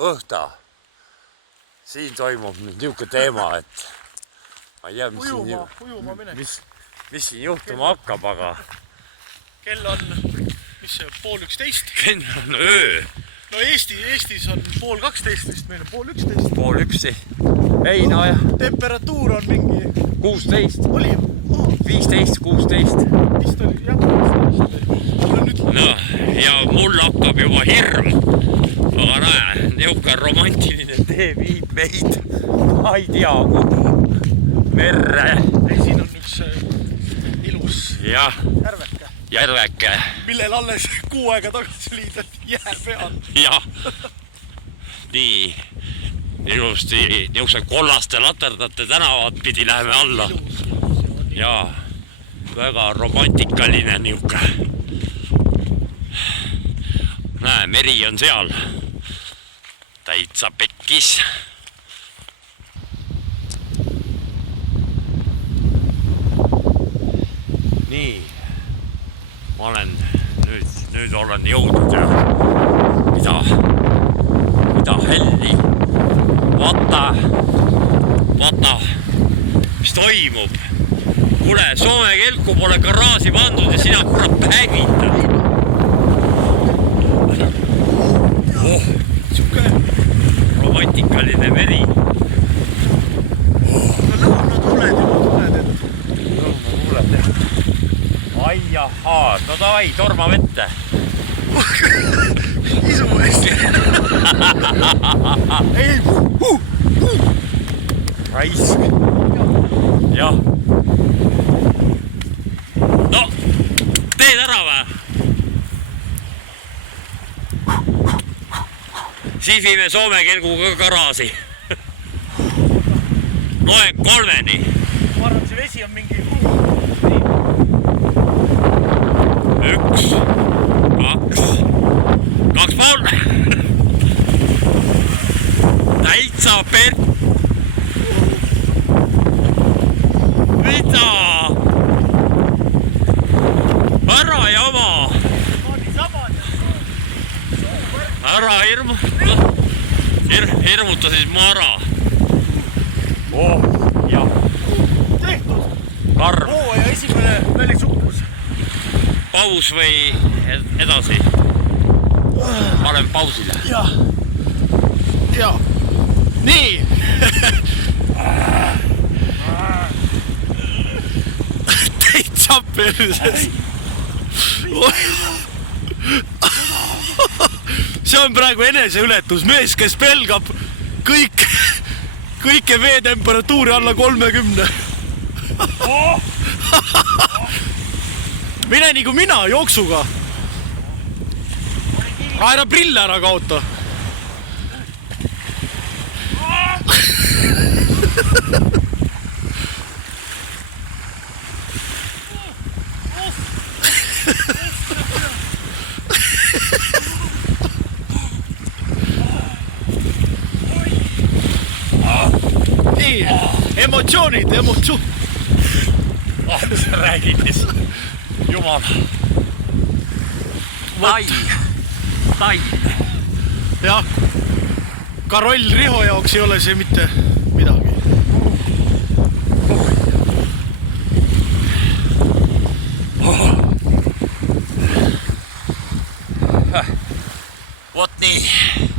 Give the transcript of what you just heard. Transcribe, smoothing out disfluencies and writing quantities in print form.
õhta. Siin toimub nüüd niuke teema, et ma ei tea, mis siin juhtuma hakkab, aga kell on, mis see, 11:30? kell on öö. No Eestis on 12:30 vist, meil on 11:30. 12:30. Ei, no jah. Temperatuur on mingi 16. Oli 15, 16. Vist oli, jah, 16. No, ja mul hakkab juba hirm. Aga näe, niuke romantiline tee viib meid, ma ei tea, kuhu. Merre. Ei, siin on üks ilus järveke. Millel alles 6 aega tagasi liidad jää peal. Jah. Nii, ilusti niisuguse kollaste laterdate tänavad pidi läheme alla. Jaa, väga romantikaline niuke. Näe, meri on seal. Täitsa pekkis. Nii, ma olen nüüd olen jõudnud ja mida helli. Vaata, mis toimub. Kuule, Soome kelku pole garaaži pandud ja sina kurat päevitad. Siuke romantikaline meri. Ai jahaa, no davai, torma vette. Isu hästi. Ei, Raisk. Jah. No, teed ära või? Siis viime Soome kelguga garaaži. Loen 3-ni. ma arvan, see vesi on mingi 1, 2 pool. Täitsa pert. Mida? Ära jama. Ära hirmuta siis mu ära. Jah. tehtud. Karm. Ja esimene välisuppus. Paus või edasi? Panen pausile. Ja. Nii. Täitsa perses. See on praegu eneseületus. Mees, kes pelgab kõike veetemperatuuri alla 30. Mine nii kui mina jooksuga. Ära prille ära kaota. Nii, emotsioonid. Mis sa räägid siis? Jumal. Tai. Jah, Karoll Riho jaoks ei ole see mitte midagi. Vot nii.